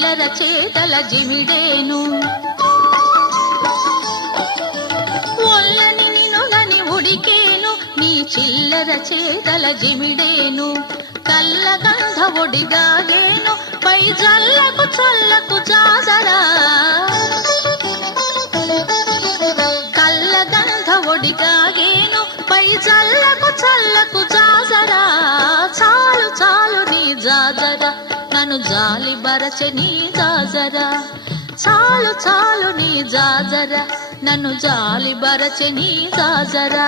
చిల్లర చేతల జిమిడేను ఒల్లని నినుగని ఉడికేను నీ చిల్లర చేతల జిమిడేను కళ్ళగంధ ఒడిగాగేను పై జల్లకు చల్లకు జాజరా కళ్ళగంధ ఒడిగాగేను పై జల్లకు చల్లకు జాజరా చాలు చాలు నీ జాజరా నన్ను జాలి బరచె నీ జాజరా చాలు చాలు నీ జాజరా నన్ను జాలి బరచె నీ జాజరా